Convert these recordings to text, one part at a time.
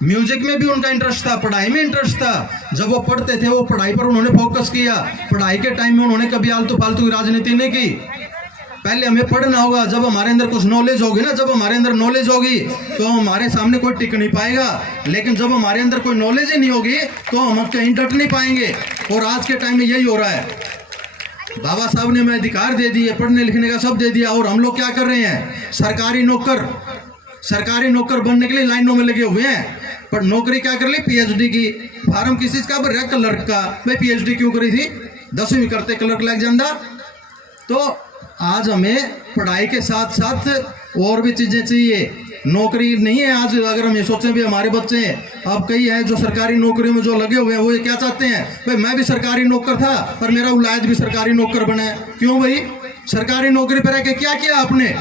Music में भी उनका इंटरेस्ट था, पढ़ाई में इंटरेस्ट था। जब वो पढ़ते थे वो पढ़ाई पर उन्होंने फोकस किया। पढ़ाई के टाइम में उन्होंने कभी आलतू फालतू की राजनीति नहीं की। पहले हमें पढ़ना होगा, जब हमारे अंदर कुछ नॉलेज होगी ना, जब हमारे अंदर नॉलेज होगी तो हमारे सामने कोई टिक नहीं पाएगा। लेकिन जब हमारे अंदर कोई नॉलेज ही नहीं होगी तो हम कहीं डट नहीं पाएंगे। और आज के टाइम में यही हो रहा है। बाबा साहब ने हमें अधिकार दे दिए, पढ़ने लिखने का सब दे दिया, और हम लोग क्या कर रहे हैं? सरकारी नौकर बनने के लिए लाइनों में लगे हुए हैं। पर नौकरी क्या कर ली? पीएचडी की। फार्म किस चीज का भर रहा? क्लर्क का। भाई पीएचडी क्यों करी थी? 10वीं करते क्लर्क लग जाता। तो आज हमें पढ़ाई के साथ साथ और भी चीजें चाहिए। नौकरी नहीं है आज। अगर हम ये सोचें भी हमारे बच्चे अब कई है जो सरकारी नौकरी में जो लगे हुए हैं, वो ये क्या चाहते हैं? भाई मैं भी सरकारी नौकर था पर मेरा उलायद भी सरकारी नौकर बना है। क्यों भाई? सरकारी नौकरी पर रह के क्या किया आपने?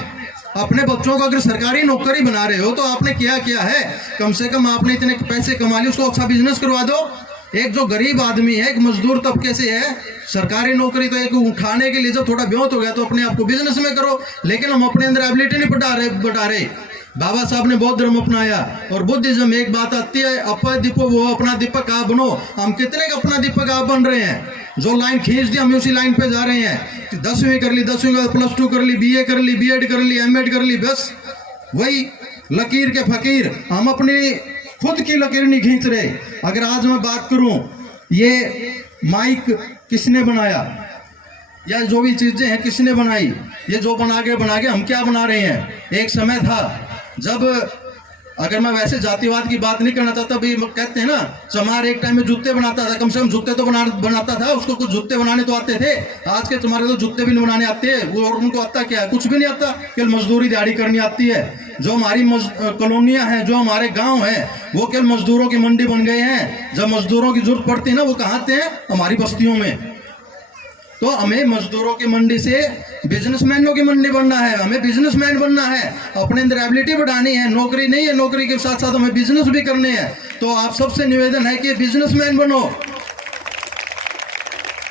अपने बच्चों को अगर सरकारी नौकरी बना रहे हो तो आपने क्या किया है? कम से कम आपने इतने पैसे कमा लिए, उसको अच्छा बिजनेस करवा दो। एक जो गरीब आदमी है, एक मजदूर तबके से है, सरकारी नौकरी तो एक उठाने के लिए जब थोड़ा ब्योत हो गया तो अपने आप को बिजनेस में करो। लेकिन हम अपने अंदर एबिलिटी नहीं बढ़ा रहे। बाबा साहब ने बौद्ध धर्म अपनाया और बुद्धिज्म एक बात आती है, अपना दीपो वो अपना दीपक आप बनो। हम कितने का अपना दीपक आप बन रहे हैं? जो लाइन खींच दी हम उसी लाइन पे जा रहे हैं। 10वीं कर ली, 10वीं के बाद +2 कर ली, BA कर ली, B.Ed कर ली, M.Ed कर ली, बस वही लकीर के फकीर। हम अपनी खुद की लकीर नहीं खींच रहे। अगर आज मैं बात करूं, ये माइक किसने बनाया या जो भी चीजें हैं किसने बनाई? ये जो बना के हम क्या बना रहे हैं? एक समय था जब, अगर मैं वैसे जातिवाद की बात नहीं करना चाहता, भी कहते हैं ना, चमार एक टाइम में जूते बनाता था। कम से कम जूते तो बनाता था, उसको कुछ जूते बनाने तो आते थे। आज के चमारे तो जूते भी नहीं बनाने आते हैं। वो और उनको आता क्या है? कुछ भी नहीं आता। केवल मजदूरी दिहाड़ी करनी आती है। जो हमारी कॉलोनियां हैं, जो हमारे गांव हैं, वो केवल मजदूरों की मंडी बन गए हैं। जब मजदूरों की जरूरत पड़ती है ना, वो कहाँ आते हैं? हमारी बस्तियों में। तो हमें मजदूरों की मंडी से बिजनेसमैनों की मंडी बनना है। हमें बिजनेसमैन बनना है, अपने अंदर एबिलिटी बढ़ानी है। नौकरी नहीं है, नौकरी के साथ साथ हमें बिजनेस भी करने हैं। तो आप सबसे निवेदन है कि बिजनेसमैन बनो,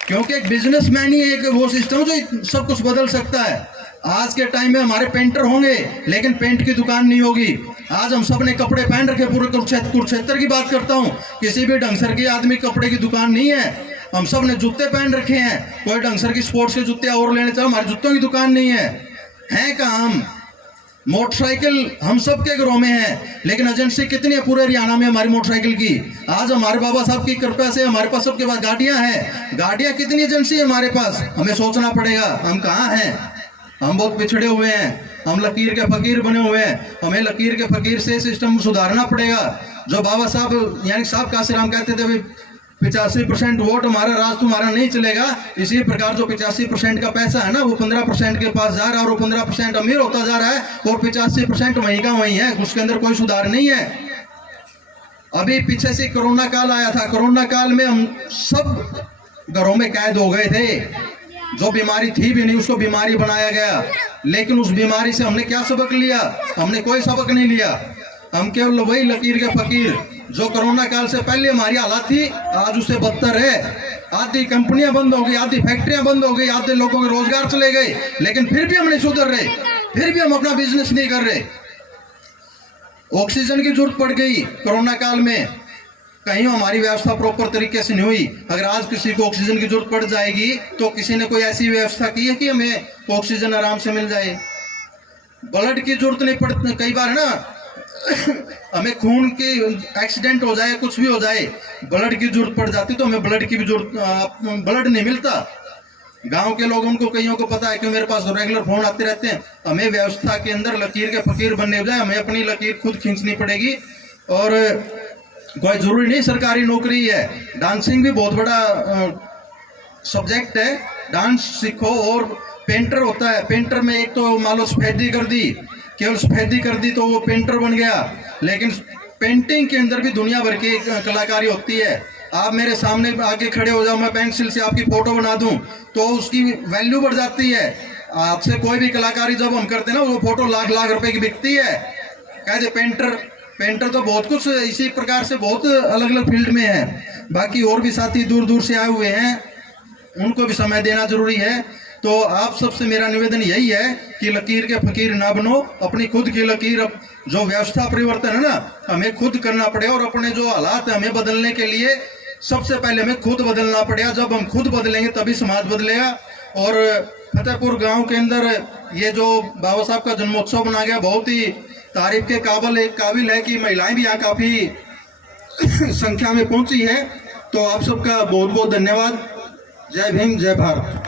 क्योंकि एक बिजनेसमैन ही एक वो सिस्टम जो सब कुछ बदल सकता है। आज के टाइम में हमारे पेंटर होंगे लेकिन पेंट की दुकान नहीं होगी। आज हम सब ने कपड़े पहन रखे, पूरे कुरुक्षेत्र की बात करता हूँ, किसी भी ढंगसर के आदमी कपड़े की दुकान नहीं है। हम सब ने जूते पहन रखे हैं, कोई ढंगसर की स्पोर्ट्स के जूते और लेने चलो, हमारे जूतों की दुकान नहीं है कहाँ? हम मोटरसाइकिल हम सब के घरों में है, लेकिन एजेंसी कितनी है पूरे हरियाणा में हमारी मोटरसाइकिल की? आज हमारे बाबा साहब की कृपा से हमारे पास सबके पास गाड़ियां हैं। गाड़ियां कितनी एजेंसी है हमारे पास? हमें सोचना पड़ेगा हम कहाँ हैं। हम बहुत पिछड़े हुए हैं, हम लकीर के फकीर बने हुए हैं। हमें लकीर के फकीर से सिस्टम सुधारना पड़ेगा। जो बाबा साहब यानी साहब काशीराम कहते थे, 85% वोट हमारा, राज तुम्हारा नहीं चलेगा। इसी प्रकार जो 85% का पैसा है ना, वो 15% के पास जा रहा है और वो 15% अमीर होता जा रहा है और 85% वहीं का वहीं है। उसके अंदर कोई सुधार नहीं है। अभी पीछे से कोरोना काल आया था। कोरोना काल में हम सब घरों में कैद हो गए थे। जो बीमारी थी भी नहीं उसको बीमारी बनाया गया। लेकिन उस बीमारी से हमने क्या सबक लिया? हमने कोई सबक नहीं लिया। हम केवल वही लकीर के फकीर जो कोरोना काल से पहले हमारी हालत थी, आज उससे बदतर है। आधी कंपनियां बंद हो गई, आधी फैक्ट्रियां बंद हो गई, आधे लोगों के रोजगार चले गए, लेकिन फिर भी हम नहीं सुधर रहे, फिर भी हम अपना बिजनेस नहीं कर रहे। ऑक्सीजन की जरूरत पड़ गई कोरोना काल में, कहीं हमारी व्यवस्था प्रॉपर तरीके से नहीं हुई। अगर आज किसी को ऑक्सीजन की जरूरत पड़ जाएगी तो किसी ने कोई ऐसी व्यवस्था की है कि हमें ऑक्सीजन आराम से मिल जाए? ब्लड की जरूरत नहीं पड़ती। कई बार है ना, हमें खून के एक्सीडेंट हो जाए, कुछ भी हो जाए, ब्लड की जरूरत पड़ जाती तो हमें ब्लड की भी जरूरत, ब्लड नहीं मिलता। गांव के लोगों को कईयों को पता है कि मेरे पास रेगुलर फोन आते रहते हैं। हमें व्यवस्था के अंदर लकीर के फकीर बनने बजाय हमें अपनी लकीर खुद खींचनी पड़ेगी। और कोई जरूरी नहीं सरकारी नौकरी है, डांसिंग भी बहुत बड़ा सब्जेक्ट है। डांस सीखो। और पेंटर होता है, पेंटर में एक तो मान लो सफेदी कर दी, केवल सफेदी कर दी तो वो पेंटर बन गया। लेकिन पेंटिंग के अंदर भी दुनिया भर की कलाकारी होती है। आप मेरे सामने आगे खड़े हो जाओ, मैं पेंसिल से आपकी फोटो बना दूं तो उसकी वैल्यू बढ़ जाती है। आपसे कोई भी कलाकारी जब हम करते हैं ना, वो फोटो लाख लाख रुपए की बिकती है। कहते पेंटर तो बहुत कुछ इसी प्रकार से बहुत अलग अलग फील्ड में है। बाकी और भी साथी दूर दूर से आए हुए हैं, उनको भी समय देना जरूरी है। तो आप सबसे मेरा निवेदन यही है कि लकीर के फकीर ना बनो, अपनी खुद की लकीर, जो व्यवस्था परिवर्तन है ना हमें खुद करना पड़ेगा, और अपने जो हालात है हमें बदलने के लिए सबसे पहले हमें खुद बदलना पड़ेगा। जब हम खुद बदलेंगे तभी समाज बदलेगा। और फतेहपुर गांव के अंदर ये जो बाबा साहब का जन्मोत्सव मनाया गया बहुत ही तारीफ के काबिल है कि महिलाएं भी यहाँ काफी संख्या में पहुंची है। तो आप सबका बहुत बहुत धन्यवाद। जय भीम, जय भारत।